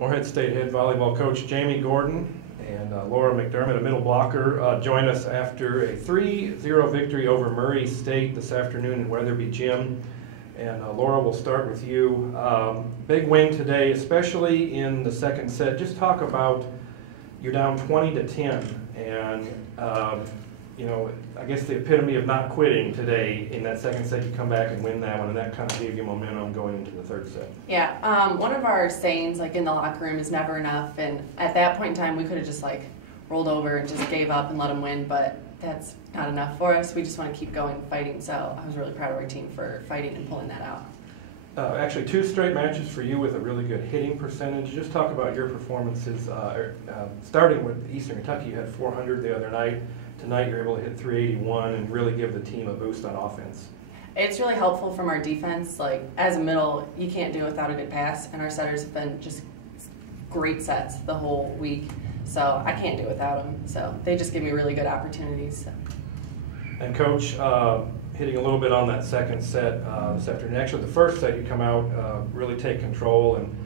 Morehead State head volleyball coach Jaime Gordon and Laura McDermott, a middle blocker, join us after a 3-0 victory over Murray State this afternoon in Weatherby Gym. And Laura, we'll start with you. Big win today, especially in the second set. Just talk about you're down 20-10, and you know, I guess the epitome of not quitting today. In that second set, you come back and win that one, and that kind of gave you momentum going into the third set. Yeah, one of our sayings, like in the locker room, is never enough. And at that point in time, we could have just like rolled over and just gave up and let them win, but that's not enough for us. We just want to keep going, fighting. So I was really proud of our team for fighting and pulling that out. Actually, 2 straight matches for you with a really good hitting percentage. Just talk about your performances. Starting with Eastern Kentucky, you had 400 the other night. Tonight you're able to hit 381 and really give the team a boost on offense. It's really helpful from our defense. Like, as a middle, you can't do it without a good pass, and our setters have been just great sets the whole week. So I can't do it without them. So they just give me really good opportunities. So. And Coach, hitting a little bit on that second set this afternoon. Actually, the first set you come out, really take control, and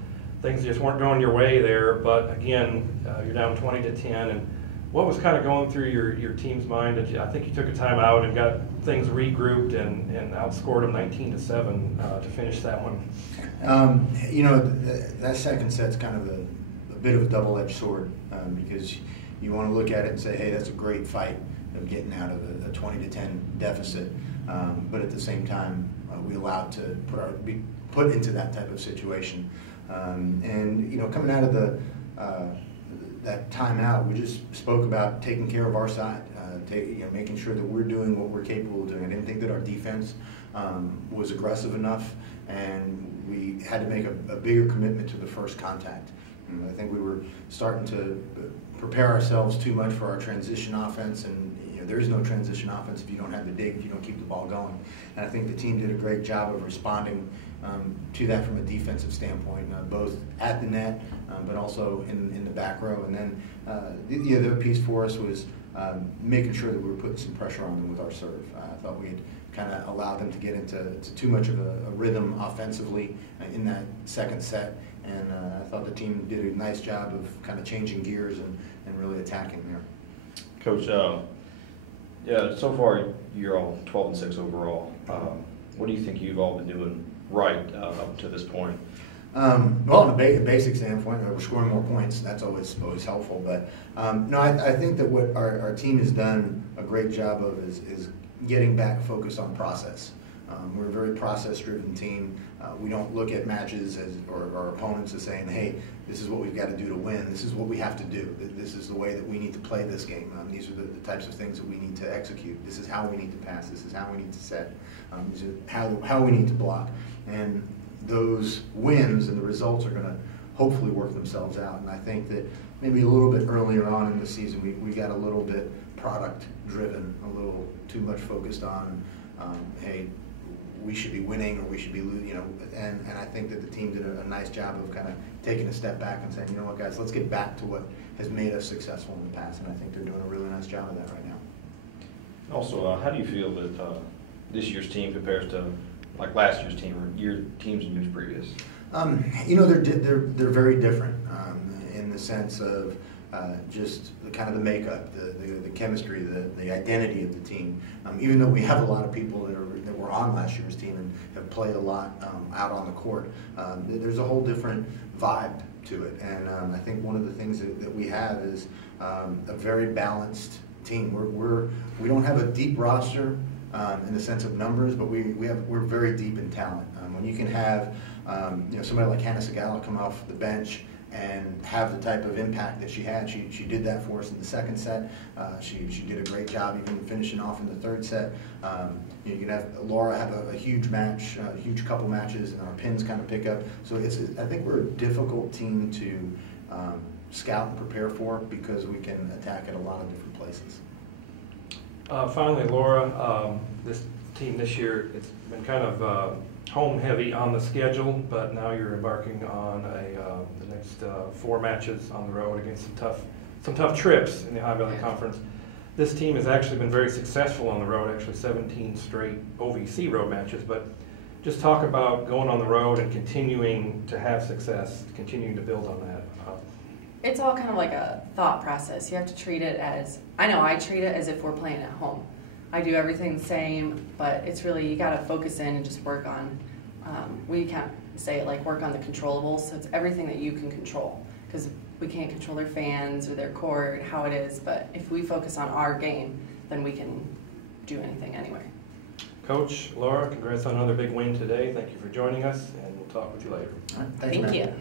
things just weren't going your way there. But again, you're down 20-10, and what was kind of going through your team's mind? I think you took a timeout and got things regrouped and outscored them 19-7 to finish that one. You know, that second set's kind of a bit of a double-edged sword because you want to look at it and say, hey, that's a great fight of getting out of a 20-10 deficit. But at the same time, we allowed to be put into that type of situation. And you know, coming out of that timeout, we just spoke about taking care of our side, making sure that we're doing what we're capable of doing. I didn't think that our defense was aggressive enough, and we had to make a bigger commitment to the first contact. And I think we were starting to prepare ourselves too much for our transition offense, and you know, there is no transition offense if you don't have the dig, if you don't keep the ball going. And I think the team did a great job of responding to that from a defensive standpoint, both at the net, but also in the back row. And then the other piece for us was making sure that we were putting some pressure on them with our serve. I thought we had kind of allowed them to get into too much of a rhythm offensively in that second set. And I thought the team did a nice job of kind of changing gears and really attacking there. Coach, yeah, so far you're all 12-6 overall. What do you think you've all been doing right up to this point? Well, in a basic standpoint, we're scoring more points. That's always helpful. But no, I think that what our team has done a great job of is getting back focused on process. We're a very process-driven team. We don't look at matches or our opponents as saying, hey, this is what we've got to do to win. This is what we have to do. This is the way that we need to play this game. These are the types of things that we need to execute. This is how we need to pass. This is how we need to set. These are how we need to block. And those wins and the results are going to hopefully work themselves out. And I think that maybe a little bit earlier on in the season, we got a little bit product-driven, a little too much focused on, hey, we should be winning or we should be losing, you know, and I think that the team did a nice job of kind of taking a step back and saying, you know what, guys, let's get back to what has made us successful in the past, and I think they're doing a really nice job of that right now. Also, how do you feel that this year's team compares to like last year's team or your teams and years previous? You know, they're very different in the sense of just kind of the makeup, the chemistry, the identity of the team. Even though we have a lot of people that were on last year's team and have played a lot out on the court, there's a whole different vibe to it. And I think one of the things that we have is a very balanced team. We don't have a deep roster in the sense of numbers, but we're very deep in talent. When you can have you know, somebody like Hannah Segala come off the bench and have the type of impact that she had. She did that for us in the second set. She did a great job even finishing off in the third set. You can have Laura have a huge match, a huge couple matches, and our pins kind of pick up. So I think we're a difficult team to scout and prepare for because we can attack at a lot of different places. Finally, Laura, this team this year, it's been kind of home heavy on the schedule, but now you're embarking on the next 4 matches on the road against some tough trips in the High Valley Conference. This team has actually been very successful on the road, actually 17 straight OVC road matches, but just talk about going on the road and continuing to have success, continuing to build on that. It's all kind of like a thought process. You have to treat it as, I know I treat it as if we're playing at home. I do everything the same, but it's really, you got to focus in and just work on, we can't say it like work on the controllables, so it's everything that you can control. Because we can't control their fans or their court, how it is, but if we focus on our game, then we can do anything anyway. Coach, Laura, congrats on another big win today. Thank you for joining us, and we'll talk with you later. All right, thanks, Thank man. you.